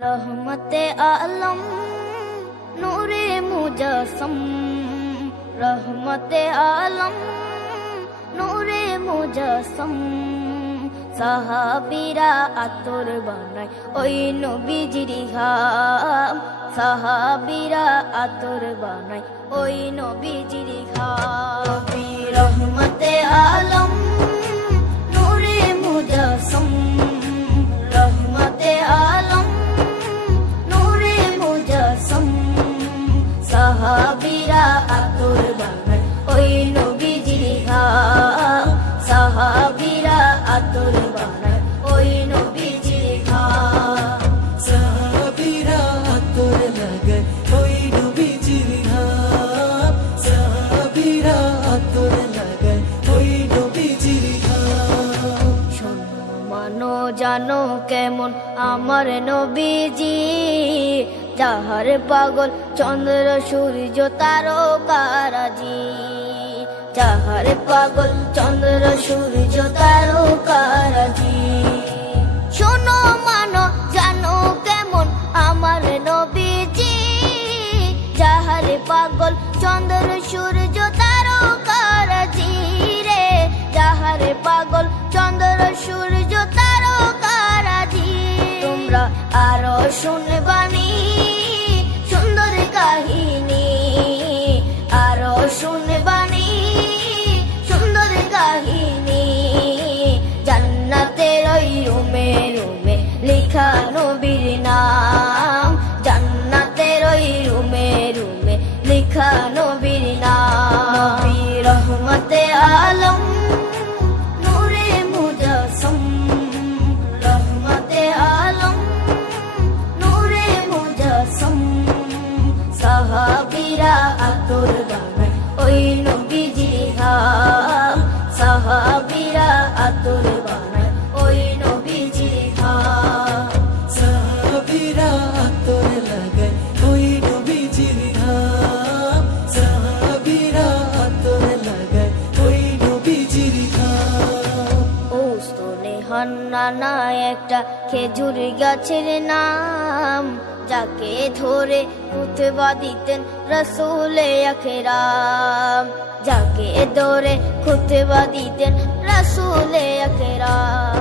रहमते आलम नूरे मुजस्सम, रहमते आलम नूरे मुजस्सम। সাহাবীরা আতর বানায় ওই নবীজির ঘাম, সাহাবীরা আতর বানায় ওই নবীজির ঘাম। রহমতে আলম নূরে মুজস্সম, রহমতে আলম নূরে মুজস্সম। সাহাবীরা আতর বানায় ওই নবীজির ঘাম, সাহাবীরা আতর বানায় ওই নবীজির ঘাম। সাহাবীরা আতর লাগায় ওই নবীজির ঘাম, সাহাবীরা আতর লাগায় ওই নবীজির ঘাম। শোনো মানো জানো কেমন আমার নবীজি, যাহার পাগল চন্দ্র সূর্য তারকারাজি, যাহার পাগল চন্দ্র সূর্য তারকারাজি। শোনো মানো জানো কেমন আমার নবীজি, যাহার পাগল চন্দ্র সূর্য তারকারাজি রে, যাহার পাগল চন্দ্র সূর্য তারকারাজি। তোমরা আরো শুনবানি সুন্দর কাহিনী, আরো শুনবানি সুন্দর কাহিনী। জান্নাতের ওই রুমে রুমে লেখা নবীর নাম, জান্নাতের ওই রুমে রুমে লেখা নবীর নাম। নবী রহমতে আলম নূরে মুজস্সম, রহমতে আলম নূরে মুজস্সম। সাহাবীরা আতর বানায় ওই নবীজির ঘাম, সাহাবীরা আতর বানায় ওই নবীজির ঘাম। সাহাবীরা আতর লাগায় ওই নবীজির ঘাম, সাহাবীরা আতর লাগায় ওই নবীজির ঘাম। ও স্তনে হান্নানা একটা খেজুর গাছের নাম, যাকে ধরে খুতবা দিতেন রাসূলে আকরাম, যাকে ধরে খুতবা দিতেন রাসূলে আকরাম।